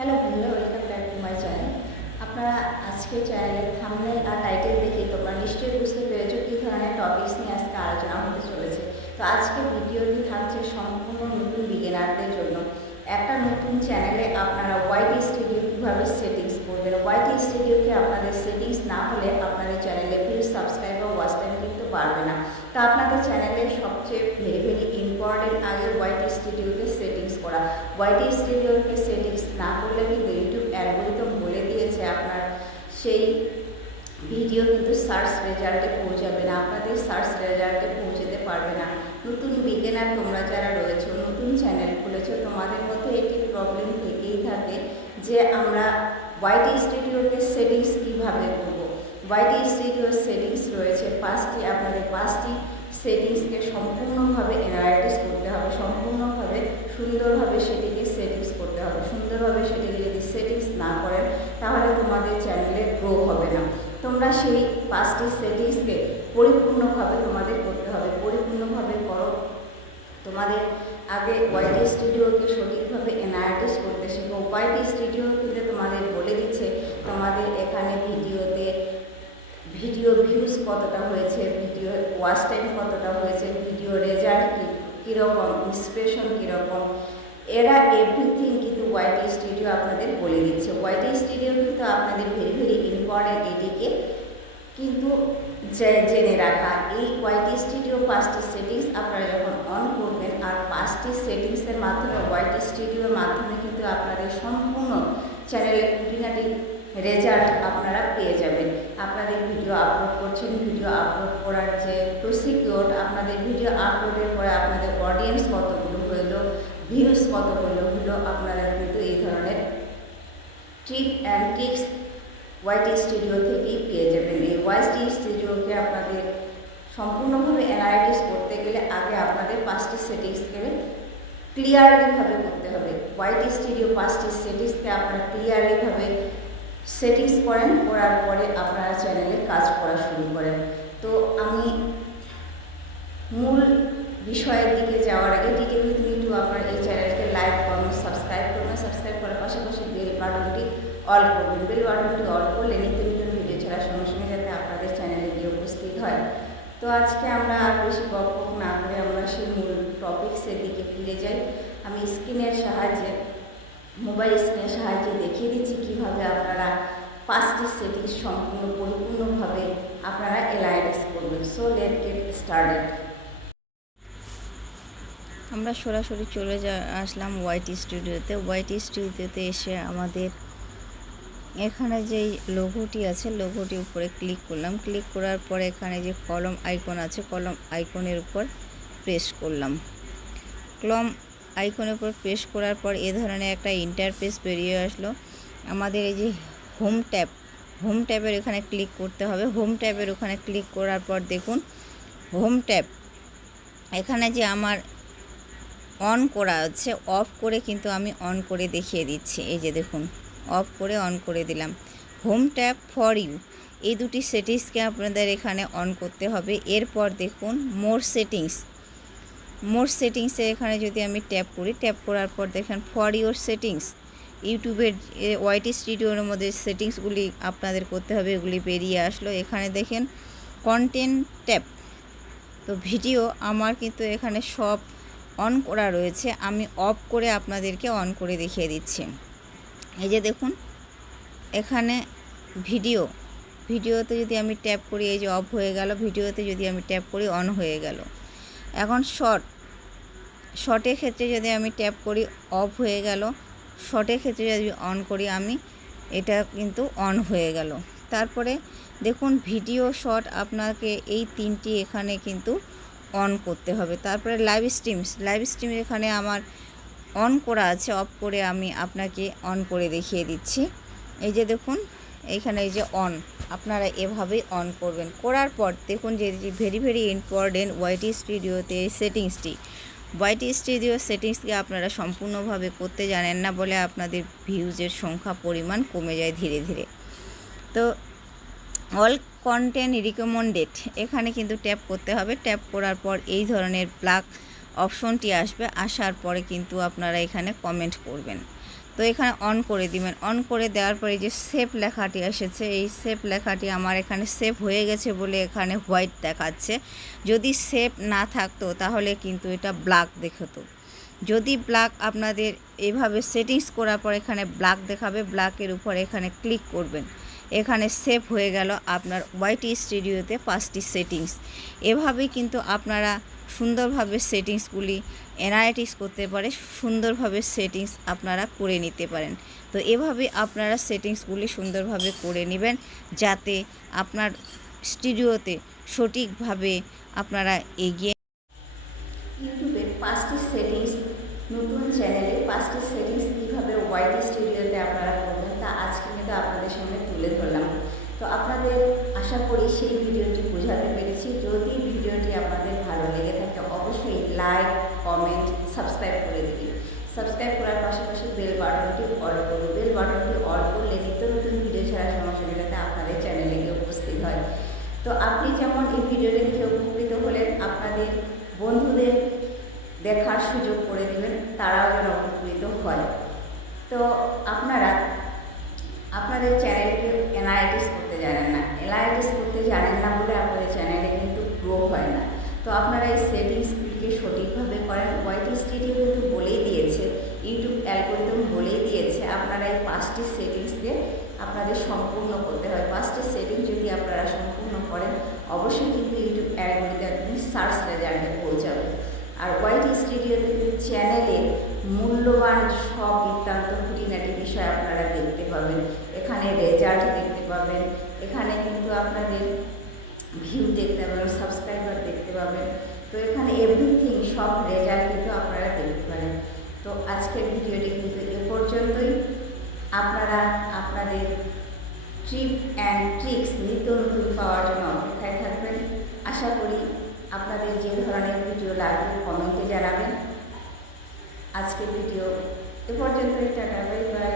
Hello বন্ধুরা, welcome back to my channel. আপনারা আজকে চ্যানেলের থাম্বনেল আর টাইটেল দেখে তোমরা নিশ্চয়ই বুঝতে পেরেছো কী ধরনের টপিকস নিয়ে আজকে আলোচনা হতে চলেছে। তো আজকে ভিডিওটি থাকছে সম্পূর্ণ নতুন বিগিনারদের জন্য। একটা নতুন চ্যানেলে আপনারা ওয়াইটি স্টুডিও কীভাবে সেটিংস করবেন। ওয়াইটি স্টুডিওকে আপনাদের সেটিংস না হলে আপনাদের চ্যানেলে ভিউজ, সাবস্ক্রাইব বা ওয়াচ টাইম কিন্তু বাড়বে না। তো আপনাদের চ্যানেলের সবচেয়ে ভেরি ইম্পর্টেন্ট আগে ওয়াইটি স্টুডিওকে সেটিংস করা। ওয়াইটি স্টুডিওকে সেটিংস না করলে কিন্তু ইউটিউব অ্যালগরিদম বলে দিয়েছে আপনার সেই ভিডিও কিন্তু সার্চ রেজাল্টে পৌঁছাবে না, আপনাদের সার্চ রেজাল্টে পৌঁছতে পারবে না। নতুন বিগিনার তোমরা যারা রয়েছো, নতুন চ্যানেল খুলেছো, তোমাদের মধ্যে একটি প্রবলেম থেকেই থাকে যে আমরা ওয়াইটি স্টুডিওতে সেটিংস কীভাবে করবো। ওয়াইটি স্টুডিওর সেটিংস রয়েছে পাঁচটি। আপনাদের পাঁচটি সেটিংসকে সম্পূর্ণভাবে অ্যানালাইসিস করতে হবে, সম্পূর্ণভাবে সুন্দরভাবে সেটিকে সেটিংস করতে হবে। সুন্দরভাবে সেটিকে যদি সেটিংস না করেন তাহলে তোমাদের চ্যানেলে গ্রো হবে না। তোমরা সেই পাঁচটি সেটিংসকে পরিপূর্ণভাবে তোমাদের করতে হবে। পরিপূর্ণভাবে করো। তোমাদের আগে ওয়াইটি স্টুডিওকে সঠিকভাবে অ্যানালাইসিস করতে শেখো। ওয়াইটি স্টুডিও কিন্তু তোমাদের বলে দিচ্ছে তোমাদের এখানে ভিডিও ভিউজ কতটা হয়েছে, ভিডিও ওয়াচ টাইম কতটা হয়েছে, ভিডিও রেজাল্ট কীরকম, ইন্সপিরেশন কীরকম, এরা এভরিথিং কিন্তু ওয়াইটি স্টুডিও আপনাদের বলে দিচ্ছে। ওয়াইটি স্টুডিও কিন্তু আপনাদের ভেরি ইম্পর্টেন্ট, এটিকে কিন্তু জেনে রাখা। এই ওয়াইটি স্টুডিও পাঁচটি সেটিংস আপনারা যখন অন করবেন, আর পাঁচটি সেটিংসের মাধ্যমে ওয়াইটি স্টুডিওর মাধ্যমে কিন্তু আপনাদের সম্পূর্ণ চ্যানেলের খুঁটিনাটি রেজাল্ট আপনারা পেয়ে যাবেন। আপনাদের ভিডিও আপলোড করছেন, ভিডিও আপলোড করার যে প্রসিকিউর, আপনাদের ভিডিও আপলোডের পরে আপনাদের অডিয়েন্স কতগুলো হলো, ভিউজ কতগুলো হলো, আপনারা কিন্তু এই ধরনের tip and tricks YT studio থেকেই পেয়ে যাবেন। এই ওয়াইটি স্টুডিওকে আপনাদের সম্পূর্ণভাবে অ্যানালাইসিস করতে গেলে আগে আপনাদের পাঁচটি সেটিংসকে ক্লিয়ারলিভাবে করতে হবে। ওয়াইটি স্টুডিও পাঁচটি সেটিংসকে আপনারা ক্লিয়ারলিভাবে সেটিংস করেন, করার পরে আপনারা চ্যানেলে কাজ করা শুরু করেন। তো আমি মূল বিষয়ের দিকে যাওয়ার আগে ডিটেল উইথ মি টু আপনার এই চ্যানেলকে লাইক, কমেন্ট, সাবস্ক্রাইব করবেন। সাবস্ক্রাইব করার পাশাপাশি বেল বাটনটি অল করবেন। বেল বাটনটি অল করলে নিত্য নতুন ভিডিও ছাড়ার সঙ্গে সঙ্গে যাতে আপনাদের চ্যানেলে গিয়ে উপস্থিত হয়। তো আজকে আমরা আর বেশি বক না করে আমরা সেই মূল টপিক্সের দিকে ফিরে যাই। আমি স্ক্রিনের সাহায্যে, মোবাইল স্ক্রিনের সাহায্যে দেখিয়ে দিচ্ছি কীভাবে আপনারা পাঁচটি সেটিংস সম্পূর্ণ পরিপূর্ণভাবে আপনারা অ্যানালাইসিস করবেন। So late get started. আমরা সরাসরি চলে আসলাম ওয়াইটি স্টুডিওতে। ওয়াইটি স্টুডিওতে এসে আমাদের এখানে যেই লোগোটি আছে, লোগোটির উপরে ক্লিক করলাম। ক্লিক করার পরে এখানে যে কলম আইকন আছে, কলম আইকনের উপর প্রেস করলাম। কলম আইকনের উপর প্রেস করার পর এ ধরনের একটা ইন্টারফেস বেরিয়ে আসলো। আমাদের এই যে হোম ট্যাবের এখানে ক্লিক করতে হবে। হোম ট্যাবের ওখানে ক্লিক করার পর দেখুন হোম ট্যাব এখানে যে আমার অন করা আছে, অফ করে কিন্তু আমি অন করে দেখিয়ে দিচ্ছি। এই যে দেখুন, অফ করে অন করে দিলাম। হোম ট্যাব ফর ইউ, এই দুটি সেটিংসকে আপনাদের এখানে অন করতে হবে। এরপর দেখুন মোর সেটিংসে এখানে যদি আমি ট্যাপ করি, ট্যাপ করার পর দেখেন ফর ইউর সেটিংস, ইউটিউবের ওয়াইটি স্টুডিওর মধ্যে সেটিংসগুলি আপনাদের করতে হবে, এগুলি বেরিয়ে আসলো। এখানে দেখেন কন্টেন্ট ট্যাব, তো ভিডিও আমার কিন্তু এখানে সব অন করা রয়েছে। আমি অফ করে আপনাদেরকে অন করে দেখিয়ে দিচ্ছি। এই যে দেখুন এখানে ভিডিওতে যদি আমি ট্যাপ করি, এই যে অফ হয়ে গেল। ভিডিওতে যদি আমি ট্যাপ করি, অন হয়ে গেল। এখন শর্টের ক্ষেত্রে যদি আমি ট্যাপ করি, অফ হয়ে গেল। শর্টের ক্ষেত্রে যদি অন করি আমি, এটা কিন্তু অন হয়ে গেল। তারপরে দেখুন ভিডিও, শর্ট, আপনাকে এই তিনটি এখানে কিন্তু অন করতে হবে। তারপরে লাইভ স্ট্রিম এখানে আমার অন করা আছে, অফ করে আমি আপনাকে অন করে দেখিয়ে দিচ্ছি। এই যে দেখুন এইখানে এই যে অন, আপনারা এভাবেই অন করবেন। করার পর দেখুন যে ভেরি ইম্পর্টেন্ট ওয়াইটি স্টুডিওতে সেটিংসটি, ওয়াইটি স্টুডিও সেটিংসকে আপনারা সম্পূর্ণভাবে করতে জানেন না বলে আপনাদের ভিউজের সংখ্যা পরিমাণ কমে যায় ধীরে ধীরে। তো অল কন্টেন্ট রিকমেন্ডেড এখানে কিন্তু ট্যাপ করতে হবে। ট্যাপ করার পর এই ধরনের ব্ল্যাক অপশনটি আসবে। আসার পরে কিন্তু আপনারা এখানে কমেন্ট করবেন। তো এখানে অন করে দিবেন। অন করে দেওয়ার পরে যে সেভ লেখাটি এসেছে, এই সেভ লেখাটি আমার এখানে সেভ হয়ে গেছে বলে এখানে হোয়াইট দেখাচ্ছে। যদি সেভ না থাকতো তাহলে কিন্তু এটা ব্ল্যাক দেখাতো। যদি ব্ল্যাক আপনাদের এভাবে সেটিংস করার পর এখানে ব্ল্যাক দেখাবে, ব্ল্যাকের উপর এখানে ক্লিক করবেন। এখানে সেভ হয়ে গেল আপনার ওয়াইটি স্টুডিওতে 5টি সেটিংস। এভাবেই কিন্তু আপনারা সুন্দরভাবে সেটিংসগুলি অ্যানালাইটিক্স করতে পারে, সুন্দরভাবে সেটিংস আপনারা করে নিতে পারেন। তো এভাবে আপনারা সেটিংসগুলি সুন্দরভাবে করে নেবেন, যাতে আপনার স্টুডিওতে সঠিকভাবে আপনারা এগিয়ে। ইউটিউবে 5টি সেটিংস, নতুন চ্যানেলে 5টি সেটিংস কীভাবে ওয়াইটি স্টুডিওতে আপনারা করবেন তা আজকে কিন্তু আপনাদের সামনে তুলে ধরলাম। তো আপনাদের আশা করি সেই ভিডিওটি বোঝাতে পেরেছি। যদি ভিডিওটি আপনাদের ভালো লেগে থাকে অবশ্যই লাইক, কমেন্ট, সাবস্ক্রাইব করে দিন। সাবস্ক্রাইব করার পাশাপাশি বেল বাটনটি অল করুন। বেল বাটনটি অল করলে নিত্য নতুন ভিডিও ছাড়ার সঙ্গে সঙ্গে যাতে আপনাদের চ্যানেলে গিয়ে উপস্থিত হয়। তো আপনি যেমন এই ভিডিওটি দেখে উপকৃত হলেন, আপনাদের বন্ধুদের দেখার সুযোগ করে দেবেন, তারাও যেন উপকৃত হয়। তো আপনারা আপনাদের চ্যানেলকে অ্যানালাইটিক্স করতে জানেন না, অ্যানালাইটিক্স করতে জানেন না বলে আপনাদের চ্যানেলে কিন্তু গ্রো হয় না। তো আপনারা এই সেটিংসগুলিকে সঠিকভাবে করেন। ওয়াইটি স্টুডিও কিন্তু বলেই দিয়েছে, ইউটিউব অ্যালগরিদম বলেই দিয়েছে আপনারা এই 5টি সেটিংসকে আপনাদের সম্পূর্ণ করতে হয়। 5টি সেটিংস যদি আপনারা সম্পূর্ণ করেন অবশ্যই কিন্তু ইউটিউব অ্যালগরিদম সার্চ রেজাল্টে পৌঁছাবে। আর ওয়াইটি স্টুডিওতে কিন্তু চ্যানেলের মূল্যবান সব বৃত্তান্ত খুঁটিনাটি বিষয় আপনারা দেখতে পাবেন। এখানে রেজাল্ট দেখতে পাবেন, এখানে কিন্তু আপনাদের ভিউ দেখতে পাবেন, সাবস্ক্রাইবার দেখতে পাবেন। তো এখানে এভরিথিং সব রেজাল্ট কিন্তু আপনারা দেখতে পারেন। তো আজকের ভিডিওটি কিন্তু এ পর্যন্তই। আপনারা আপনাদের ট্রিপ অ্যান্ড ট্রিক্স নিত্য নতুন পাওয়ার জন্য অপেক্ষায় থাকবেন। আশা করি আপনাদের যে ধরনের ভিডিও লাগবে কমেন্টে জানাবেন। আজকের ভিডিও এ পর্যন্তই। Tata, bye bye.